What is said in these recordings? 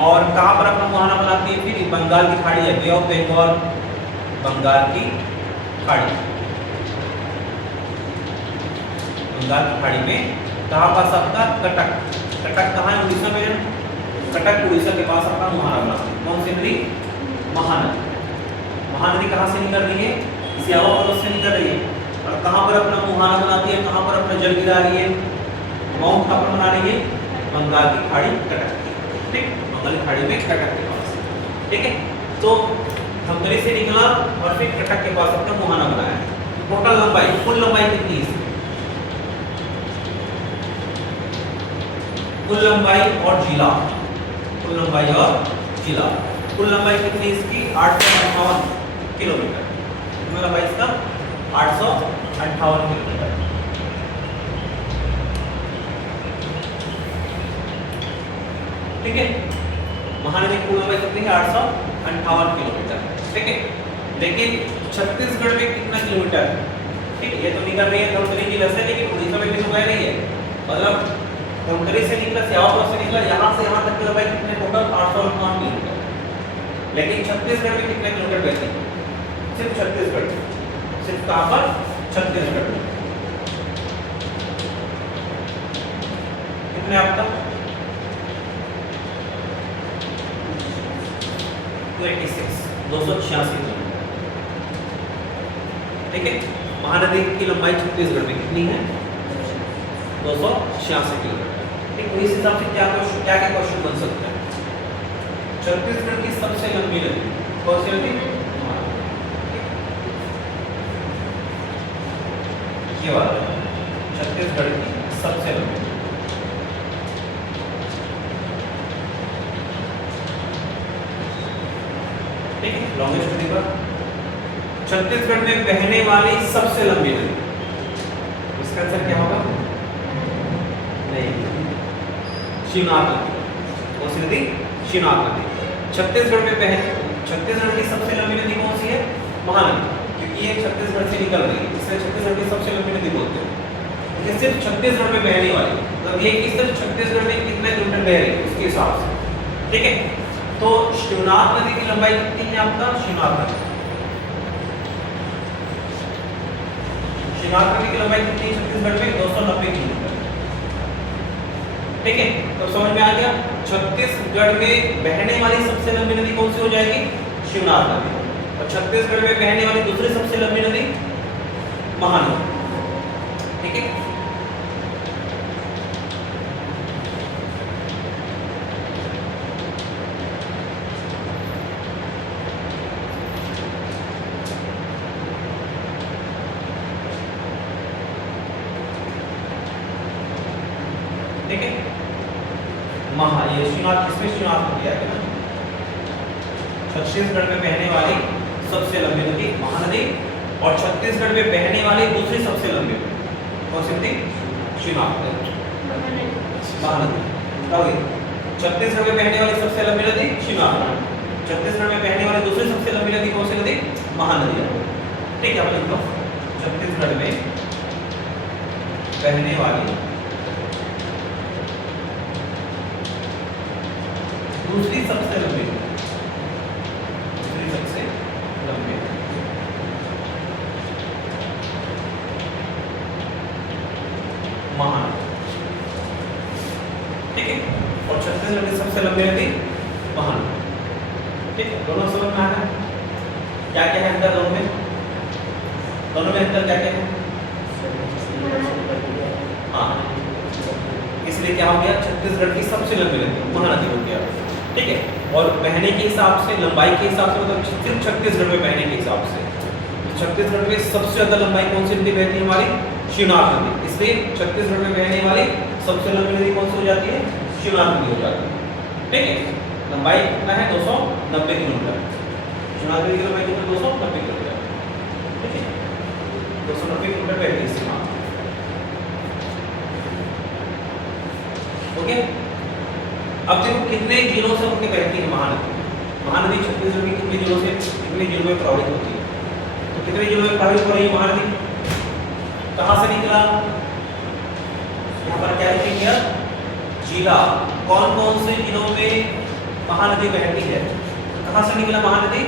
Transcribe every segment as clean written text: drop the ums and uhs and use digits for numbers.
और कहाँ पर अपना मुहाना बनाती है? फिर बंगाल की खाड़ी है, बे ऑफ बंगाल, बंगाल की खाड़ी। बंगाल की खाड़ी में कहाँ पास आपका कटक, कटक कहाँ है? उड़ीसा में। कटक उड़ीसा के पास अपना मुहाना बनाती है। कौन सी नदी? महानदी। महानदी कहाँ से निकल रही है? सियावा पर्वत से निकल रही है। और कहाँ पर अपना मुहाना बनाती है? कहाँ पर अपना जल गिरा रही है? माउंट कहाँ पर बना रही है? बंगाल की खाड़ी कटक की, ठीक, बंगाल की खाड़ी में कटक के पास, ठीक है। तो धमतरी से निकला और फिर कटक के पास अपना मुहाना बनाया। टोटल लंबाई, कुल लंबाई कितनी है? कुल लंबाई और जिला, कुल लंबाई और जिला, कुल लंबाई कितनी इसकी? 858 किलोमीटर। कुल लंबाई इसका 858 किलोमीटर, ठीक है। महानदी की कुल लंबाई कितनी है? 858 किलोमीटर, ठीक है। लेकिन छत्तीसगढ़ में कितना किलोमीटर है? ठीक, ये तो निकल रही है धमतरी जिले से, लेकिन उड़ीसा में भी तो बह रही है। मतलब धमतरी से निकला, सियावा से निकला, यहाँ से यहाँ तक की लंबाई कितने? Total 858 kilometre. लेकिन छत्तीसगढ़ में कितने किलोमीटर बहती है? सिर्फ छत्तीसगढ़, सिर्फ कहाँ पर? छत्तीसगढ़ में कितने आपका? 286 किलोमीटर, ठीक है। महानदी की लंबाई छत्तीसगढ़ में कितनी है? 286 किलोमीटर, ठीक। इस हिसाब से क्या क्या क्वेश्चन बन सकता है? छत्तीसगढ़ की सबसे लंबी नदी कौन सी नदी? ये वाला छत्तीसगढ़ की सबसे लंबी, ठीक है। लॉन्गेस्ट रिवर, छत्तीसगढ़ में बहने वाली सबसे लंबी नदी, इसका आंसर क्या होगा? नहीं, शिवनाथ नदी। कौन सी नदी? शिवनाथ नदी। छत्तीसगढ़ में छत्तीसगढ़ की सबसे लंबी नदी कौन सी है? महानदी, क्योंकि ये छत्तीसगढ़ से निकल रही है, इसलिए छत्तीसगढ़ की सबसे लंबी नदी बोलते हैं। ये सिर्फ छत्तीसगढ़ में बहने वाली, मतलब ये कि सिर्फ छत्तीसगढ़ में कितने किलोमीटर बह रही है उसके हिसाब से, ठीक है। तो शिवनाथ नदी की लंबाई कितनी है आपका? शिवनाथ नदी, शिवनाथ नदी की लंबाई कितनी है छत्तीसगढ़ में? 290 किलोमीटर, ठीक है। तो समझ में आ गया, छत्तीसगढ़ में बहने वाली सबसे लंबी नदी कौन सी हो जाएगी? शिवनाथ नदी। और छत्तीसगढ़ में बहने वाली दूसरी सबसे लंबी नदी महानदी, ठीक है। ठीक है, ये शिवनाथ, इसमें शिवनाथ हो गया है ना। छत्तीसगढ़ में बहने वाली सबसे लंबी नदी महानदी, और छत्तीसगढ़ में बहने वाली दूसरी सबसे लंबी कौन सी नदी? शिवनाथ नदी, महानदी। छत्तीसगढ़ में बहने वाली सबसे लंबी नदी शिवनाथ नदी, छत्तीसगढ़ में बहने वाली दूसरी सबसे लंबी नदी कौन सी नदी? महानदी, ठीक है। लिख लो, छत्तीसगढ़ में बहने वाली दूसरी सबसे लंबी, दूसरी सबसे लंबी महानदी, ठीक है। और छत्तीसगढ़ की सबसे लंबी नदी महानदी, ठीक है। दोनों समझ में आ रहा है? क्या क्या है अंतर दोनों में? दोनों में अंतर क्या क्या है? हाँ, इसलिए क्या हो गया? छत्तीसगढ़ की सबसे लंबी नदी महानदी हो गया, ठीक है। और बहने के हिसाब से, लंबाई के हिसाब से, मतलब सिर्फ छत्तीसगढ़ में बहने के हिसाब से, छत्तीसगढ़ में सबसे ज्यादा लंबाई कौन सी नदी बहती है? हमारी शिवनाथ नदी। इसलिए छत्तीसगढ़ में बहने वाली सबसे लंबी नदी कौन सी हो जाती है? शिवनाथ नदी हो जाती है, ठीक है। लंबाई कितना है? 290 किलोमीटर। शिवनाथ नदी की लंबाई कितना? 290 किलोमीटर, ठीक है। 290 किलोमीटर बहती है शिवनाथ, ओके। अब देखो कितने जिलों से उनके बहती है महानदी। महानदी छत्तीसगढ़ की कितने जिलों से, कितने जिलों में प्रभावित होती है? तो कितने जिलों में प्रभावित हो रही है महानदी? कहाँ से निकला? यहाँ पर क्या लिखेंगे? जिला। कौन कौन से जिलों में महानदी बहती है। कहाँ से निकला महानदी?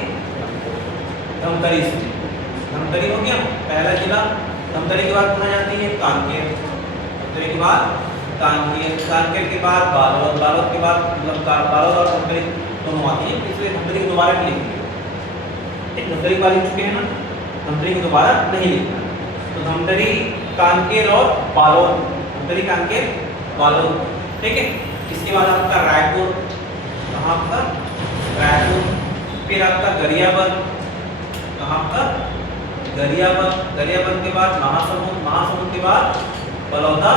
धमतरी से। धमतरी हो गया पहला जिला। धमतरी के बाद कहाँ जाती है? कांकेर। धमतरी के बाद कांकेर, कांकेर के बाद बालोद, बालोद के बाद मतलब बालोद और धमतरी दोनों आती है, इसलिए धमतरी को दोबारा नहीं लिखेंगे। एक धमतरी वाली चुके हैं ना, धमतरी को दोबारा नहीं लिखना। तो धमतरी, कांकेर और बालोद, धमतरी, कांकेर, बालोद, ठीक है। इसके बाद आपका रायपुर, कहाँ आपका? रायपुर। फिर आपका गरियाबंद, कहाँ आपका? गरियाबंद। गरियाबंद के बाद महासमुंद, महासमुंद के बाद बलौदा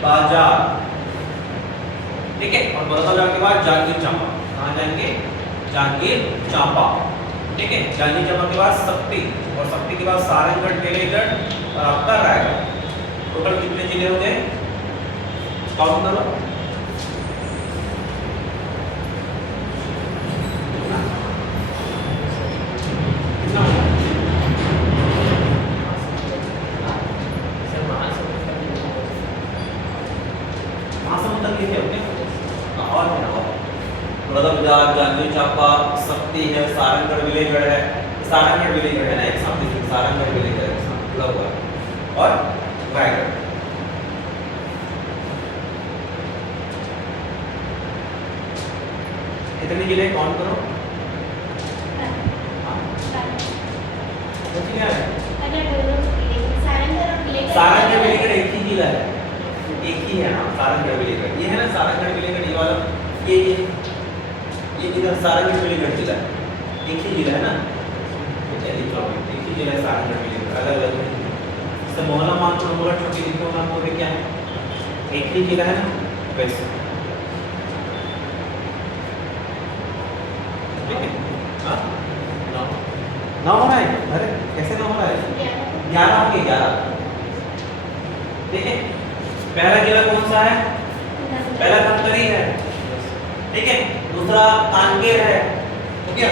बाजार, ठीक है। और बलौदा बाजार के बाद जांगीर चांपा। कहाँ जाएंगे? जांगीर चांपा, ठीक है। जांगीर चांपा के बाद शक्ति, और शक्ति के बाद सारंगढ़, बेलेगढ़ और आपका रायगढ़। टोटल कितने जिले हो गए? काउंट करो। जांगीर चांपा, शक्ति है, सारंगढ़, विलेगढ़ है, सारंगढ़ विलेगढ़ है ना, एक साथ लिखिए, सारंगढ़ विलेगढ़ एक साथ जुड़ा हुआ है, और रायगढ़। कितने जिले काउंट करो? सारंगढ़ विलेगढ़ एक ही जिला है, एक ही है ना सारंगढ़ विलेगढ़। ये है ना सारंगढ़ विलेगढ़, ये वाला ये इधर सारंगढ़ विलेगढ़ जिला है, एक ही जिला है ना, एक ही जिला है सारंगढ़ विलेगढ़, अलग अलग नहीं। इससे मोहल्ला मानपुर, मोहल्ला छोटी दिक्कत मानपुर भी क्या है? एक ही जिला है ना, वैसे ठीक है। हाँ 9 हो रहा है, अरे कैसे 9 हो रहा है? 11 हो गए, 11, ठीक है। पहला जिला कौन सा है? पहला धमतरी है, ठीक है। दूसरा कांकेर है, हो गया।